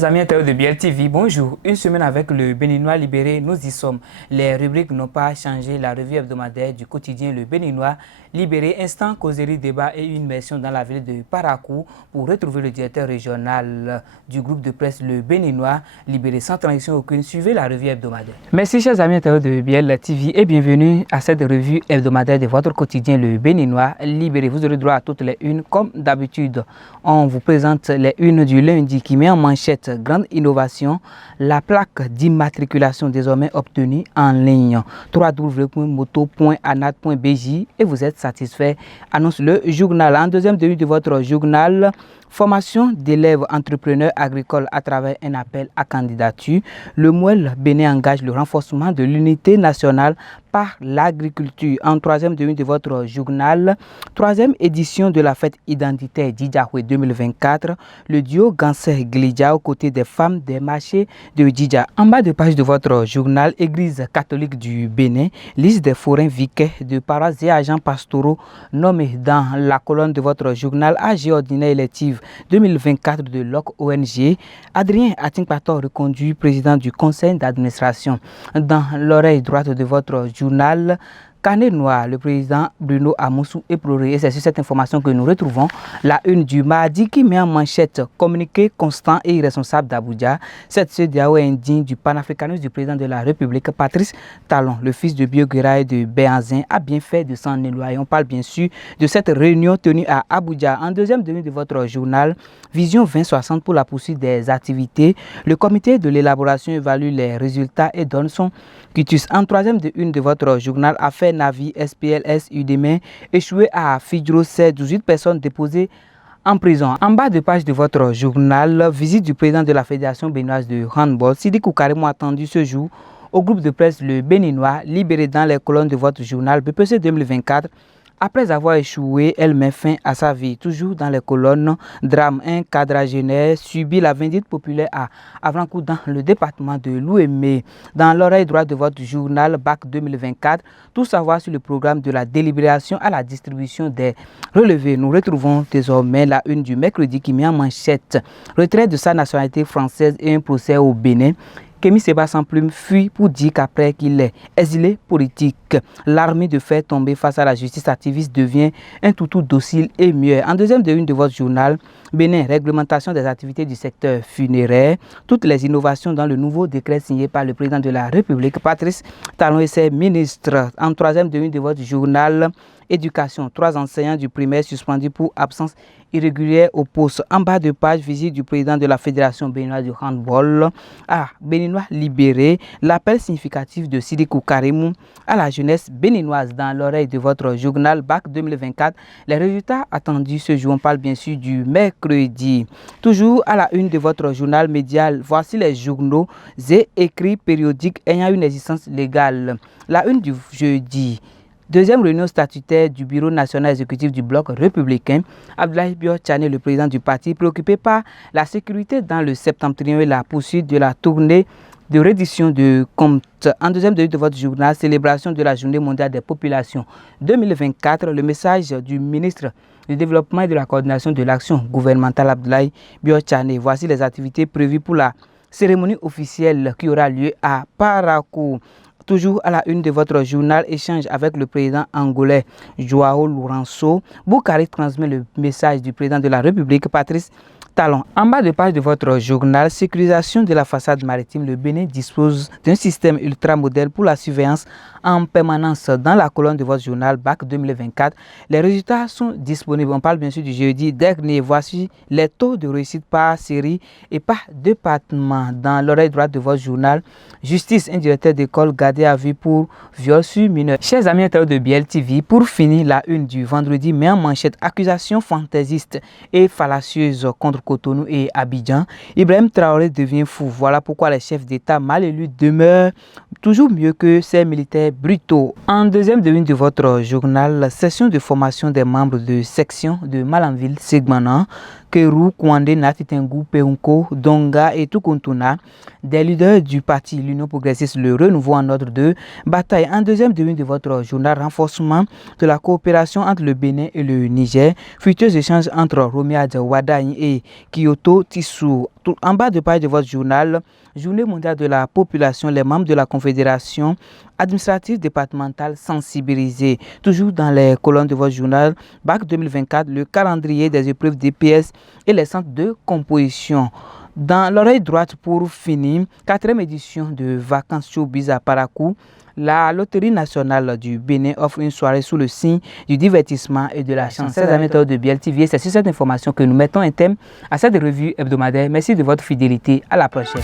Chers amis internautes de BL TV, bonjour. Une semaine avec le Béninois libéré, nous y sommes. Les rubriques n'ont pas changé. La revue hebdomadaire du quotidien Le Béninois libéré, instant, causerie, débat et une immersion dans la ville de Parakou pour retrouver le directeur régional du groupe de presse Le Béninois libéré sans transition aucune. Suivez la revue hebdomadaire. Merci chers amis internautes de BL TV et bienvenue à cette revue hebdomadaire de votre quotidien Le Béninois libéré. Vous aurez droit à toutes les unes comme d'habitude. On vous présente les unes du lundi qui met en manchette grande innovation, la plaque d'immatriculation désormais obtenue en ligne. www.moto.anat.bj et vous êtes satisfait, annonce le journal. En deuxième tenue de votre journal, formation d'élèves entrepreneurs agricoles à travers un appel à candidature. Le MOEL Bénin engage le renforcement de l'unité nationale par l'agriculture. En troisième tenue de votre journal, troisième édition de la fête identitaire Djidjahoué 2024, le duo Gansé-Glidja aux côtés des femmes des marchés de Djidja. En bas de page de votre journal, Église catholique du Bénin, liste des forains vicaires de paroisses et agents pastoraux nommés dans la colonne de votre journal AG ordinaire élective 2024 de l'OC ONG. Adrien Atingpator, reconduit président du conseil d'administration. Dans l'oreille droite de votre journal, Carnet noir, le président Bruno Amoussou est pleuré. Et c'est sur cette information que nous retrouvons la une du mardi qui met en manchette communiqué constant et irresponsable d'Abuja. Cette CEDEAO est indigne du panafricanisme du président de la République, Patrice Talon, le fils de Bioguera et de Béhanzin, a bien fait de s'en éloigner. On parle bien sûr de cette réunion tenue à Abuja. En deuxième tenue de votre journal, Vision 2060 pour la poursuite des activités. Le comité de l'élaboration évalue les résultats et donne son quitus. En troisième une de votre journal, affaire Navi, SPLS, UDM, échoué à Fidjo, 18 personnes déposées en prison. En bas de page de votre journal, visite du président de la Fédération béninoise de handball, Sidiki Karimou, attendu ce jour au groupe de presse Le Béninois, libéré dans les colonnes de votre journal BPC 2024. Après avoir échoué, elle met fin à sa vie. Toujours dans les colonnes, drame, un quadragénaire subit la vindicte populaire à Avrancourt dans le département de l'Ouémé. Dans l'oreille droite de votre journal BAC 2024, tout savoir sur le programme de la délibération à la distribution des relevés. Nous retrouvons désormais la une du mercredi qui met en manchette retrait de sa nationalité française et un procès au Bénin. Kémy Séba sans plume fuit pour dire qu'après qu'il est exilé politique, l'armée de faire tomber face à la justice activiste devient un toutou docile et mieux. En deuxième une de votre journal, Bénin, réglementation des activités du secteur funéraire, toutes les innovations dans le nouveau décret signé par le président de la République, Patrice Talon et ses ministres. En troisième une de votre journal, éducation, 3 enseignants du primaire suspendus pour absence irrégulière au poste. En bas de page, visite du président de la Fédération béninoise de handball. Béninois libéré, l'appel significatif de Sidiki Karimou à la jeunesse béninoise. Dans l'oreille de votre journal BAC 2024, les résultats attendus ce jour. On parle bien sûr du mercredi. Toujours à la une de votre journal médial, voici les journaux et écrits périodiques ayant une existence légale. La une du jeudi. Deuxième réunion statutaire du Bureau national exécutif du bloc républicain. Abdoulaye Biotchane, le président du parti, préoccupé par la sécurité dans le septentrion et la poursuite de la tournée de reddition de comptes. En deuxième de votre journal, célébration de la Journée mondiale des populations 2024, le message du ministre du Développement et de la coordination de l'action gouvernementale Abdoulaye Biotchane. Voici les activités prévues pour la cérémonie officielle qui aura lieu à Parakou. Toujours à la une de votre journal, échange avec le président angolais Joao Lourenço. Boukari transmet le message du président de la République, Patrice Talon. En bas de page de votre journal, sécurisation de la façade maritime, le Bénin dispose d'un système ultramodèle pour la surveillance en permanence. Dans la colonne de votre journal BAC 2024, les résultats sont disponibles. On parle bien sûr du jeudi dernier. Voici les taux de réussite par série et par département. Dans l'oreille droite de votre journal, justice, un directeur d'école gardé à vue pour viol sur mineur. Chers amis internautes de BL TV, pour finir, la une du vendredi met en manchette accusation fantaisiste et fallacieuse contre Cotonou et Abidjan. Ibrahim Traoré devient fou. Voilà pourquoi les chefs d'État mal élus demeurent toujours mieux que ces militaires brutaux. En deuxième de votre journal, la session de formation des membres de section de Malanville Segmanan. Keru, Kwande, Natitengu, Peunko, Donga et Tukuntuna, des leaders du parti l'Union progressiste Le Renouveau en ordre de bataille. En deuxième demi de votre journal, renforcement de la coopération entre le Bénin et le Niger, futurs échanges entre Romea Wadaï et Kyoto Tissou. En bas de page de votre journal, Journée mondiale de la population, les membres de la Confédération administrative départementale sensibilisés. Toujours dans les colonnes de votre journal, BAC 2024, le calendrier des épreuves DPS et les centres de composition. Dans l'oreille droite pour finir, 4e édition de Vacances Showbiz à Parakou. La Loterie nationale du Bénin offre une soirée sous le signe du divertissement et de la chance. Chers amis de Biel TV, c'est sur cette information que nous mettons un thème à cette revue hebdomadaire. Merci de votre fidélité. À la prochaine.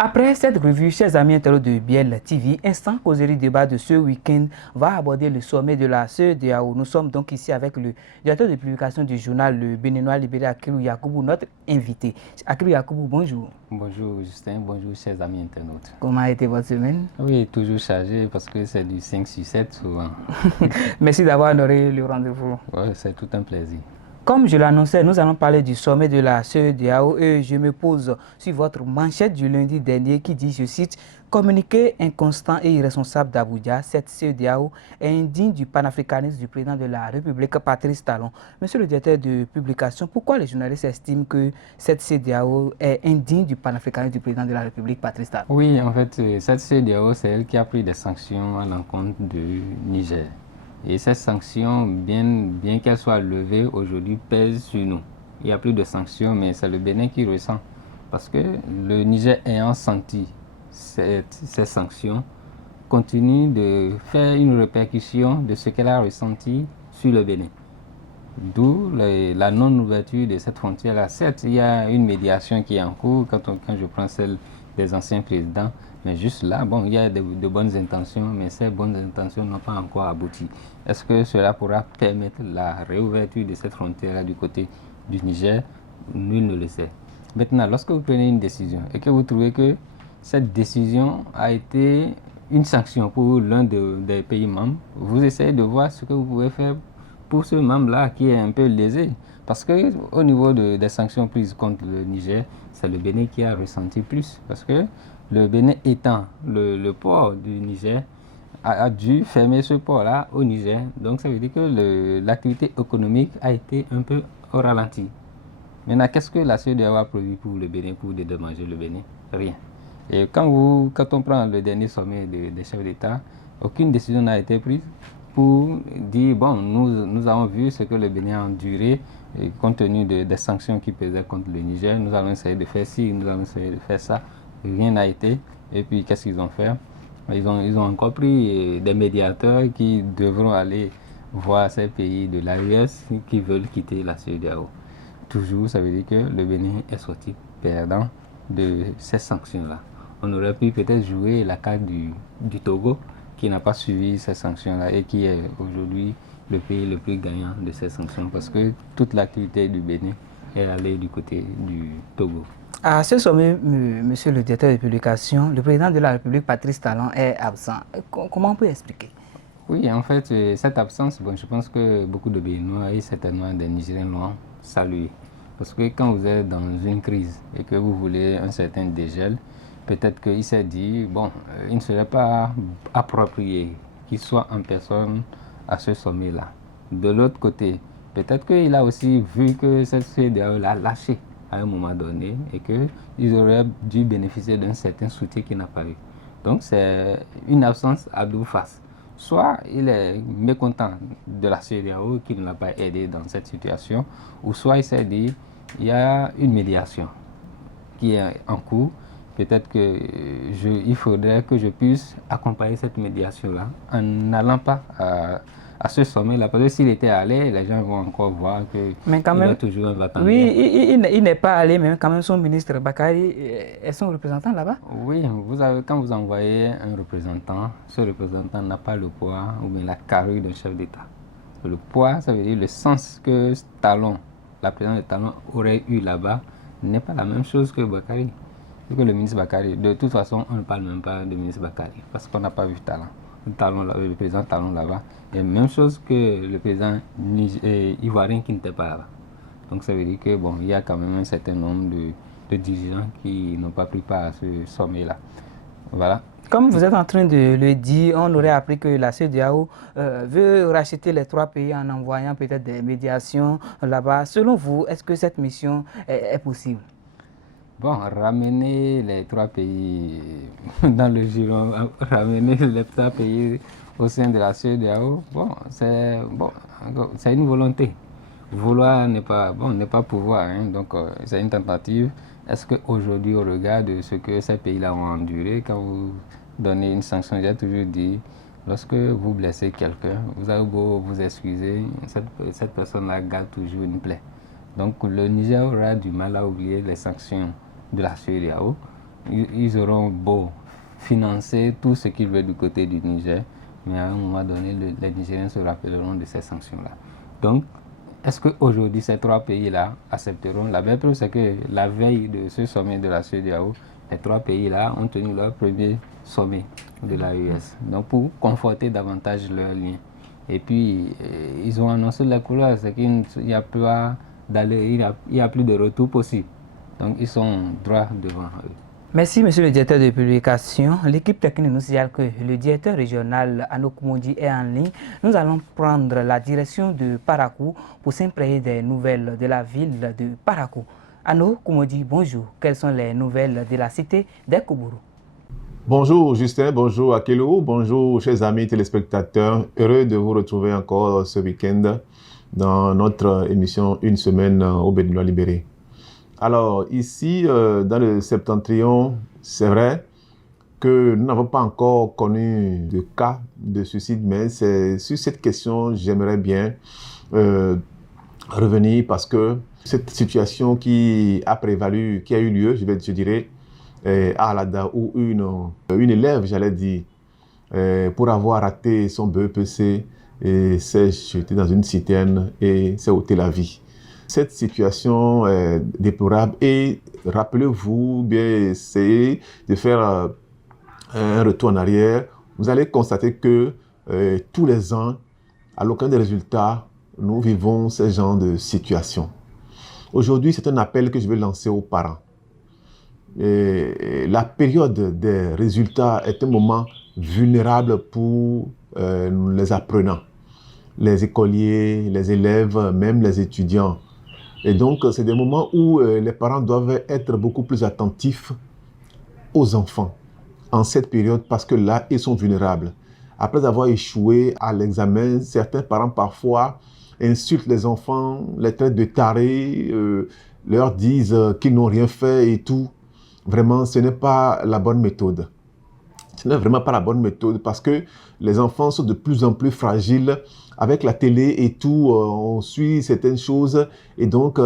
Après cette revue, chers amis internautes de Biel TV, Instant Causerie débat de ce week-end va aborder le sommet de la CEDEAO. Nous sommes donc ici avec le directeur de publication du journal Le Béninois libéré, Akilou Yakoubou, notre invité. Akilou Yakoubou, bonjour. Bonjour Justin, bonjour chers amis internautes. Comment a été votre semaine? Oui, toujours chargé parce que c'est du 5 sur 7 souvent. Merci d'avoir honoré le rendez-vous. Oui, c'est tout un plaisir. Comme je l'annonçais, nous allons parler du sommet de la CEDEAO et je me pose sur votre manchette du lundi dernier qui dit, je cite, « Communiqué inconstant et irresponsable d'Abuja, cette CEDEAO est indigne du panafricanisme du président de la République, Patrice Talon. » Monsieur le directeur de publication, pourquoi les journalistes estiment que cette CEDEAO est indigne du panafricanisme du président de la République, Patrice Talon? Oui, en fait, cette CEDEAO, c'est elle qui a pris des sanctions à l'encontre du Niger. Et ces sanctions, bien qu'elles soient levées aujourd'hui, pèsent sur nous. Il n'y a plus de sanctions, mais c'est le Bénin qui ressent. Parce que le Niger ayant senti ces sanctions, continue de faire une répercussion de ce qu'elle a ressenti sur le Bénin. D'où la non-ouverture de cette frontière-là. Certes, il y a une médiation qui est en cours quand je prends celle des anciens présidents, mais juste là, bon, il y a de bonnes intentions, mais ces bonnes intentions n'ont pas encore abouti. Est-ce que cela pourra permettre la réouverture de cette frontière-là du côté du Niger? Nul ne le sait. Maintenant, lorsque vous prenez une décision et que vous trouvez que cette décision a été une sanction pour l'un des pays membres, vous essayez de voir ce que vous pouvez faire pour ce membre-là qui est un peu lésé. Parce qu'au niveau des sanctions prises contre le Niger, c'est le Bénin qui a ressenti plus. Parce que le Bénin étant le port du Niger, a dû fermer ce port-là au Niger. Donc ça veut dire que l'activité économique a été un peu au ralenti. Maintenant, qu'est-ce que la CEDEAO a produit pour le Bénin, pour dédommager le Bénin? Rien. Et quand on prend le dernier sommet des chefs d'État, aucune décision n'a été prise pour dire, bon, nous avons vu ce que le Bénin a enduré, et compte tenu des sanctions qui pesaient contre le Niger, nous allons essayer de faire ci, nous allons essayer de faire ça. Rien n'a été. Et puis, qu'est-ce qu'ils ont fait? Ils ont encore pris des médiateurs qui devront aller voir ces pays de l'AES qui veulent quitter la CEDEAO. Toujours, ça veut dire que le Bénin est sorti perdant de ces sanctions-là. On aurait pu peut-être jouer la carte du Togo, qui n'a pas suivi ces sanctions-là et qui est aujourd'hui le pays le plus gagnant de ces sanctions parce que toute l'activité du Bénin est allée du côté du Togo. À ce sommet, monsieur le directeur de publication, le président de la République, Patrice Talon, est absent. Comment on peut expliquer? Oui, en fait, cette absence, bon, je pense que beaucoup de Béninois et certainement des Nigériens l'ont salué. Parce que quand vous êtes dans une crise et que vous voulez un certain dégel, peut-être qu'il s'est dit, bon, il ne serait pas approprié qu'il soit en personne à ce sommet-là. De l'autre côté, peut-être qu'il a aussi vu que cette CEDEAO l'a lâché à un moment donné et qu'ils auraient dû bénéficier d'un certain soutien qu'il n'a pas eu. Donc c'est une absence à deux faces. Soit il est mécontent de la CEDEAO qui ne l'a pas aidé dans cette situation, ou soit il s'est dit, il y a une médiation qui est en cours. Peut-être qu'il faudrait que je puisse accompagner cette médiation-là en n'allant pas à ce sommet-là. Parce que s'il était allé, les gens vont encore voir qu'il est toujours un va-t-en-bien. Oui, il n'est pas allé, mais quand même son ministre Bakary est son représentant là-bas. Oui, quand vous envoyez un représentant, ce représentant n'a pas le poids ou bien la carrure d'un chef d'État. Le poids, ça veut dire le sens que Talon, la présidence de Talon aurait eu là-bas, n'est pas la même chose que Bakary. C'est que le ministre Bakary, de toute façon, on ne parle même pas du ministre Bakary parce qu'on n'a pas vu Talon. Le président Talon là-bas. Et même chose que le président ivoirien qui n'était pas là-bas. Donc ça veut dire que bon, il y a quand même un certain nombre de dirigeants qui n'ont pas pris part à ce sommet-là. Voilà. Comme vous êtes en train de le dire, on aurait appris que la CEDEAO veut racheter les 3 pays en envoyant peut-être des médiations là-bas. Selon vous, est-ce que cette mission est possible? Bon, ramener les 3 pays dans le giron, ramener les 3 pays au sein de la CEDEAO, c'est une volonté. Vouloir n'est pas pouvoir, hein, donc c'est une tentative. Est-ce qu'aujourd'hui, au regard de ce que ces pays-là ont enduré, quand vous donnez une sanction, j'ai toujours dit, lorsque vous blessez quelqu'un, vous avez beau vous excuser, cette personne-là garde toujours une plaie. Donc le Niger aura du mal à oublier les sanctions de la CEDEAO. Ils auront beau financer tout ce qu'ils veulent du côté du Niger, mais à un moment donné, les Nigériens se rappelleront de ces sanctions-là. Donc, est-ce qu'aujourd'hui, ces 3 pays-là accepteront? La belle preuve, c'est que la veille de ce sommet de la CEDEAO, les 3 pays-là ont tenu leur premier sommet de l'AES. Donc, pour conforter davantage leurs liens. Et puis, ils ont annoncé la couleur, c'est qu'il n'y a pas d'aller, il n'y a plus de retour possible. Donc, ils sont droits devant eux. Merci, monsieur le directeur de publication. L'équipe technique nous signale que le directeur régional Ano Koumoudi est en ligne. Nous allons prendre la direction de Parakou pour s'imprégner des nouvelles de la ville de Parakou. Ano Koumoudi, bonjour. Quelles sont les nouvelles de la cité d'Ekoubourou? Bonjour Justin, bonjour Akelo, bonjour chers amis téléspectateurs. Heureux de vous retrouver encore ce week-end dans notre émission Une semaine au Béninois libéré. Alors ici, dans le septentrion, c'est vrai que nous n'avons pas encore connu de cas de suicide, mais c'est sur cette question, j'aimerais bien revenir parce que cette situation qui a prévalu, qui a eu lieu, je dirais, à Alada, où une élève, j'allais dire, pour avoir raté son BEPC, s'est jetée dans une citerne et s'est ôté la vie. Cette situation est déplorable et rappelez-vous, bien essayez de faire un retour en arrière. Vous allez constater que tous les ans, à l'aucun des résultats, nous vivons ce genre de situation. Aujourd'hui, c'est un appel que je vais lancer aux parents. La période des résultats est un moment vulnérable pour les apprenants, les écoliers, les élèves, même les étudiants. Et donc, c'est des moments où les parents doivent être beaucoup plus attentifs aux enfants en cette période parce que là, ils sont vulnérables. Après avoir échoué à l'examen, certains parents parfois insultent les enfants, les traitent de tarés, leur disent qu'ils n'ont rien fait et tout. Vraiment, ce n'est pas la bonne méthode. Ce n'est vraiment pas la bonne méthode parce que les enfants sont de plus en plus fragiles. Avec la télé et tout, on suit certaines choses. Et donc,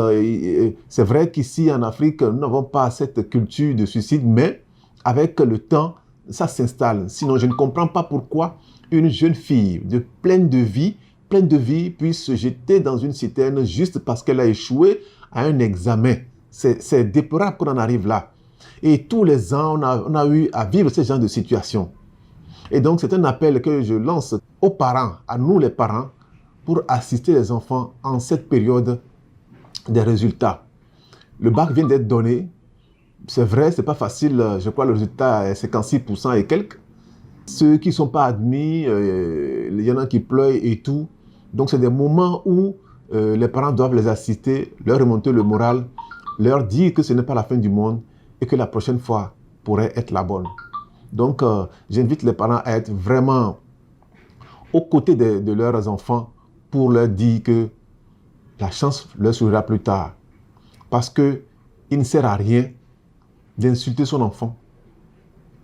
c'est vrai qu'ici en Afrique, nous n'avons pas cette culture de suicide, mais avec le temps, ça s'installe. Sinon, je ne comprends pas pourquoi une jeune fille pleine de vie, puisse se jeter dans une citerne juste parce qu'elle a échoué à un examen. C'est déplorable qu'on en arrive là. Et tous les ans, on a eu à vivre ce genre de situation. Et donc, c'est un appel que je lance aux parents, à nous les parents, pour assister les enfants en cette période des résultats. Le bac vient d'être donné. C'est vrai, c'est pas facile. Je crois que le résultat est 56% et quelques. Ceux qui ne sont pas admis, il y en a qui pleurent et tout. Donc, c'est des moments où les parents doivent les assister, leur remonter le moral, leur dire que ce n'est pas la fin du monde et que la prochaine fois pourrait être la bonne. Donc, j'invite les parents à être vraiment aux côtés de leurs enfants pour leur dire que la chance leur sourira plus tard. Parce qu'il ne sert à rien d'insulter son enfant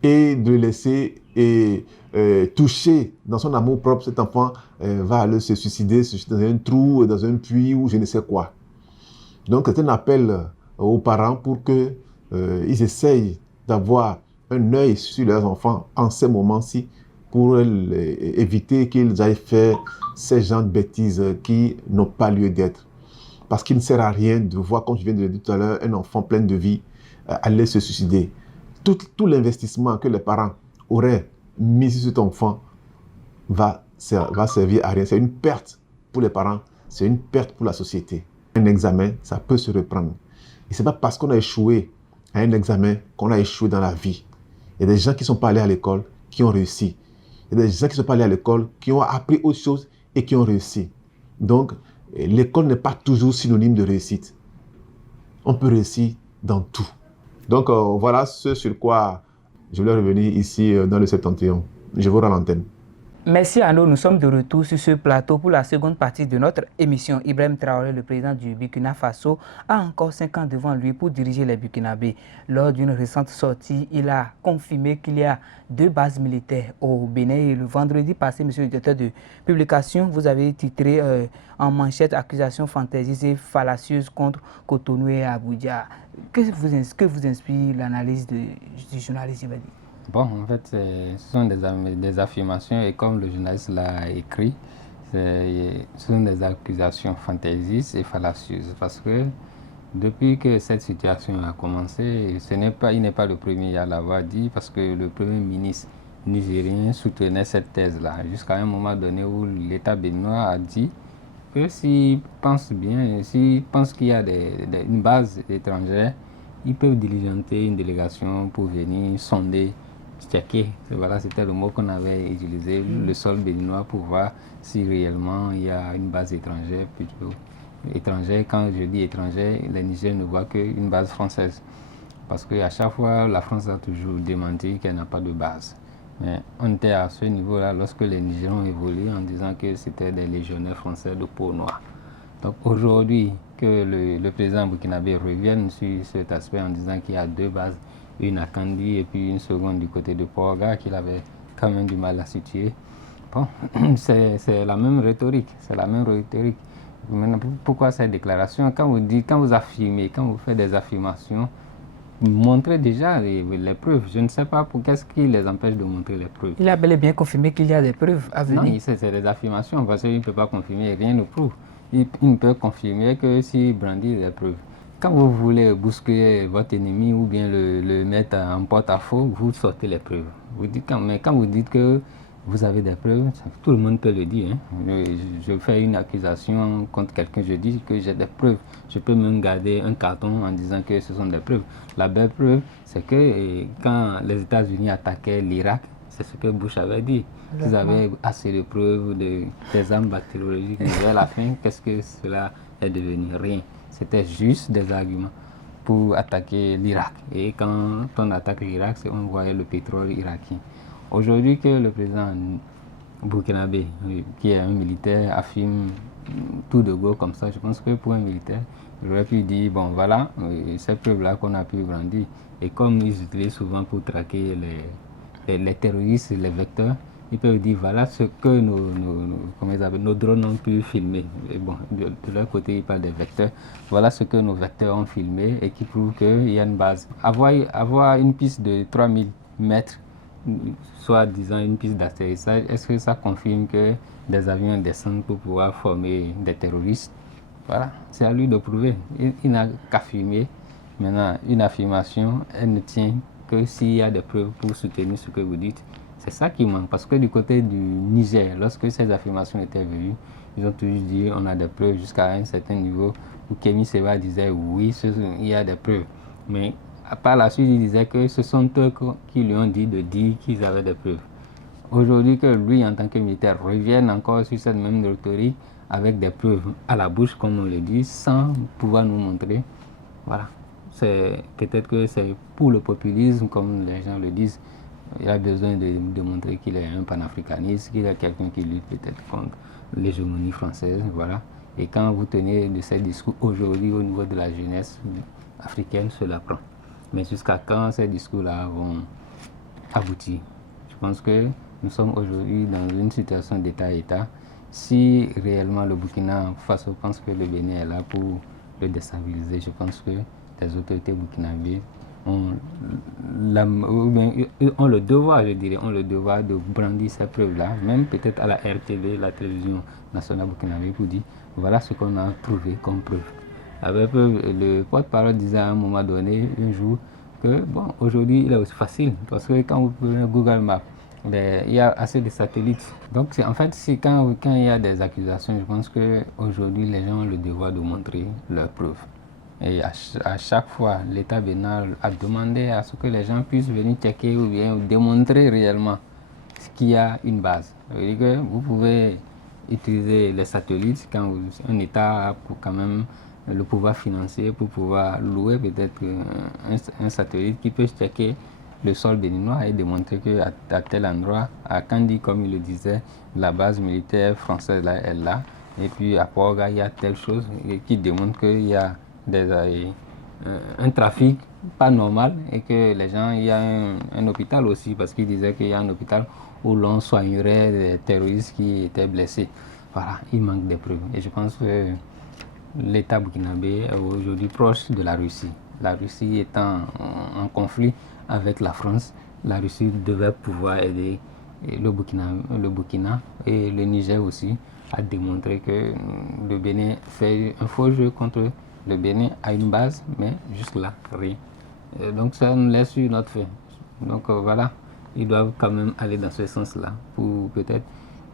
et de le laisser toucher dans son amour propre. Cet enfant va aller se suicider dans un trou, dans un puits ou je ne sais quoi. Donc, c'est un appel aux parents pour qu'ils essayent d'avoir un œil sur leurs enfants en ces moments-ci pour éviter qu'ils aillent faire ces genres de bêtises qui n'ont pas lieu d'être. Parce qu'il ne sert à rien de voir, comme je viens de le dire tout à l'heure, un enfant plein de vie aller se suicider. tout l'investissement que les parents auraient mis sur cet enfant va servir à rien. C'est une perte pour les parents, c'est une perte pour la société. Un examen, ça peut se reprendre. Et ce n'est pas parce qu'on a échoué à un examen qu'on a échoué dans la vie. Il y a des gens qui ne sont pas allés à l'école, qui ont réussi. Il y a des gens qui ne sont pas allés à l'école, qui ont appris autre chose et qui ont réussi. Donc, l'école n'est pas toujours synonyme de réussite. On peut réussir dans tout. Donc, voilà ce sur quoi je voulais revenir ici dans le Septentrion. Je vous rends l'antenne. Merci à nous. Nous sommes de retour sur ce plateau pour la seconde partie de notre émission. Ibrahim Traoré, le président du Burkina Faso, a encore 5 ans devant lui pour diriger les Burkinabés. Lors d'une récente sortie, il a confirmé qu'il y a 2 bases militaires au Bénin. Et le vendredi passé, monsieur le directeur de publication, vous avez titré en manchette accusation fantaisiste et fallacieuse contre Cotonou et Abuja. Que vous inspire l'analyse du journaliste, il va dire? Bon, en fait, ce sont des affirmations et comme le journaliste l'a écrit, ce sont des accusations fantaisistes et fallacieuses parce que depuis que cette situation a commencé, il n'est pas le premier à l'avoir dit parce que le premier ministre nigérien soutenait cette thèse-là jusqu'à un moment donné où l'État béninois a dit que s'ils pensent bien, s'ils pensent qu'il y a une base étrangère, ils peuvent diligenter une délégation pour venir sonder, checker, voilà, c'était le mot qu'on avait utilisé, le sol béninois pour voir si réellement il y a une base étrangère. Plutôt étrangère, quand je dis étrangère, les Nigériens ne voient qu'une base française. Parce qu'à chaque fois, la France a toujours démenti qu'elle n'a pas de base. Mais on était à ce niveau-là lorsque les Nigériens ont évolué en disant que c'était des légionnaires français de peau noire. Donc aujourd'hui, que le président burkinabé revienne sur cet aspect en disant qu'il y a 2 bases, une à Kandi et puis une seconde du côté de Porga qu'il avait quand même du mal à situer. Bon, c'est la même rhétorique, c'est la même rhétorique. Maintenant, pourquoi cette déclaration? Quand vous affirmez, quand vous faites des affirmations, montrez déjà les preuves. Je ne sais pas qu'est-ce qui les empêche de montrer les preuves. Il a bel et bien confirmé qu'il y a des preuves à venir. Non, c'est des affirmations parce qu'il ne peut pas confirmer, rien ne prouve. Il ne peut confirmer que s'il brandit des preuves. Quand vous voulez bousculer votre ennemi ou bien le mettre en porte-à-faux, vous sortez les preuves. Mais quand vous dites que vous avez des preuves, tout le monde peut le dire. Hein. Je fais une accusation contre quelqu'un, je dis que j'ai des preuves. Je peux même garder un carton en disant que ce sont des preuves. La belle preuve, c'est que quand les États-Unis attaquaient l'Irak, c'est ce que Bush avait dit. Ils avaient assez de preuves des armes bactériologiques. Mais à la fin, qu'est-ce que cela est devenu? Rien. C'était juste des arguments pour attaquer l'Irak. Et quand on attaque l'Irak, on voyait le pétrole irakien. Aujourd'hui, que le président burkinabé, qui est un militaire, affirme tout de go comme ça, je pense que pour un militaire, il aurait pu dire, bon voilà, ces preuves-là qu'on a pu brandir. Et comme ils utilisent souvent pour traquer les terroristes, les vecteurs, ils peuvent dire voilà ce que nos drones ont pu filmer. Et bon, de leur côté, ils parlent des vecteurs. Voilà ce que nos vecteurs ont filmé et qui prouve qu'il y a une base. Avoir une piste de 3000 mètres, soit disant une piste d'atterrissage, est-ce que ça confirme que des avions descendent pour pouvoir former des terroristes? Voilà, c'est à lui de prouver. Il n'a qu'affirmer. Maintenant, une affirmation, elle ne tient que s'il y a des preuves pour soutenir ce que vous dites. C'est ça qui manque, parce que du côté du Niger, lorsque ces affirmations étaient venues, ils ont toujours dit on a des preuves jusqu'à un certain niveau où Kémy Séba disait oui, il y a des preuves. Mais par la suite, il disait que ce sont eux qui lui ont dit de dire qu'ils avaient des preuves. Aujourd'hui, que lui, en tant que militaire, revienne encore sur cette même rhétorique avec des preuves à la bouche, comme on le dit, sans pouvoir nous montrer. Voilà. Peut-être que c'est pour le populisme, comme les gens le disent. Il a besoin de montrer qu'il est un panafricaniste, qu'il est quelqu'un qui lutte peut-être contre l'hégémonie française, voilà. Et quand vous tenez de ces discours aujourd'hui au niveau de la jeunesse africaine, cela prend. Mais jusqu'à quand ces discours-là vont aboutir? Je pense que nous sommes aujourd'hui dans une situation d'état-état. Si réellement le Burkina Faso pense que le Bénin est là pour le déstabiliser, je pense que les autorités burkinabées ont le devoir, je dirais, ont le devoir de brandir ces preuves-là, même peut-être à la RTV, la télévision nationale burkinabé, pour dire voilà ce qu'on a trouvé comme preuve. Avec le porte-parole disait à un moment donné, un jour, que, bon, aujourd'hui, il est aussi facile parce que quand vous prenez Google Maps, il y a assez de satellites. Donc, en fait, c'est quand il y a des accusations, je pense qu'aujourd'hui, les gens ont le devoir de montrer leurs preuves. Et à chaque fois, l'État bénin a demandé à ce que les gens puissent venir checker ou bien démontrer réellement qu'il y a une base. Ça veut dire que vous pouvez utiliser les satellites quand un État a quand même le pouvoir financier pour pouvoir louer peut-être un satellite qui peut checker le sol béninois et démontrer qu'à tel endroit, à Kandi, comme il le disait, la base militaire française là, est là. Et puis à Porga, il y a telle chose qui démontre qu'il y a un trafic pas normal et que les gens, il y a un hôpital aussi, parce qu'il disait qu'il y a un hôpital où l'on soignerait des terroristes qui étaient blessés. Voilà, il manque des preuves. Et je pense que l'État burkinabé est aujourd'hui proche de la Russie. La Russie étant en conflit avec la France, la Russie devait pouvoir aider le Burkina et le Niger aussi à démontrer que le Bénin fait un faux jeu contre le Bénin à une base, mais jusque là, rien. Et donc ça nous laisse sur notre fait. Donc voilà, ils doivent quand même aller dans ce sens-là pour peut-être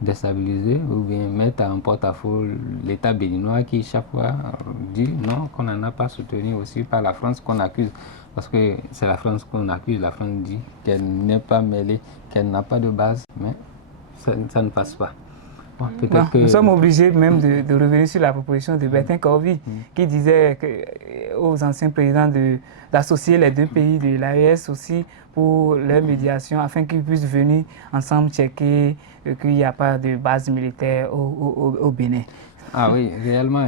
déstabiliser ou bien mettre en porte-à-faux l'État béninois qui chaque fois dit non, qu'on n'en a pas soutenu aussi par la France qu'on accuse. Parce que c'est la France qu'on accuse, la France dit qu'elle n'est pas mêlée, qu'elle n'a pas de base, mais ça ne passe pas. Bon, nous sommes obligés même de revenir sur la proposition de Bertin Corvi qui disait aux anciens présidents d'associer les deux pays de l'AES aussi pour leur médiation afin qu'ils puissent venir ensemble checker qu'il n'y a pas de base militaire au Bénin. Ah oui, réellement,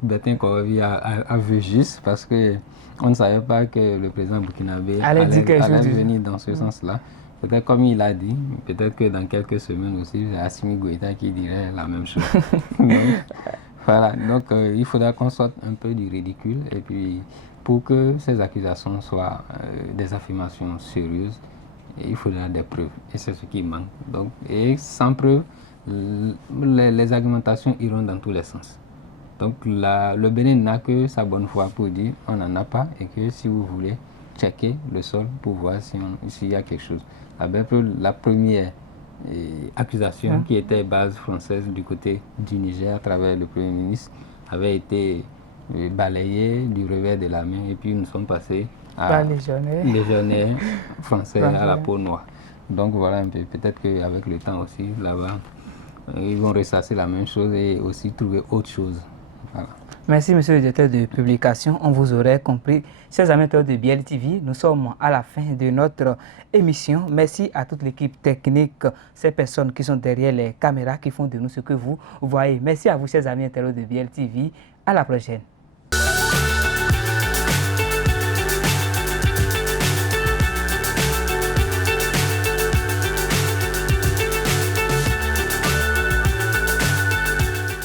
Bertin Corvi a vu juste parce qu'on ne savait pas que le président burkinabé allait venir dans ce sens-là. Peut-être comme il a dit, peut-être que dans quelques semaines aussi, c'est Assimi Goïta qui dirait la même chose. Donc, voilà, donc il faudra qu'on sorte un peu du ridicule et puis pour que ces accusations soient des affirmations sérieuses, il faudra des preuves et c'est ce qui manque. Donc, et sans preuves, les argumentations iront dans tous les sens. Donc le Bénin n'a que sa bonne foi pour dire on n'en a pas et que si vous voulez checker le sol pour voir s'il y a quelque chose. La première accusation qui était base française du côté du Niger à travers le Premier ministre avait été balayée du revers de la main et puis nous sommes passés à légionnaires français à la peau noire. Donc voilà un peu, peut-être qu'avec le temps aussi, là-bas, ils vont ressasser la même chose et aussi trouver autre chose. Voilà. Merci, monsieur le directeur de publication. On vous aurait compris. Chers amateurs de BL TV, nous sommes à la fin de notre émission. Merci à toute l'équipe technique, ces personnes qui sont derrière les caméras, qui font de nous ce que vous voyez. Merci à vous, chers amis internautes de BL TV. À la prochaine.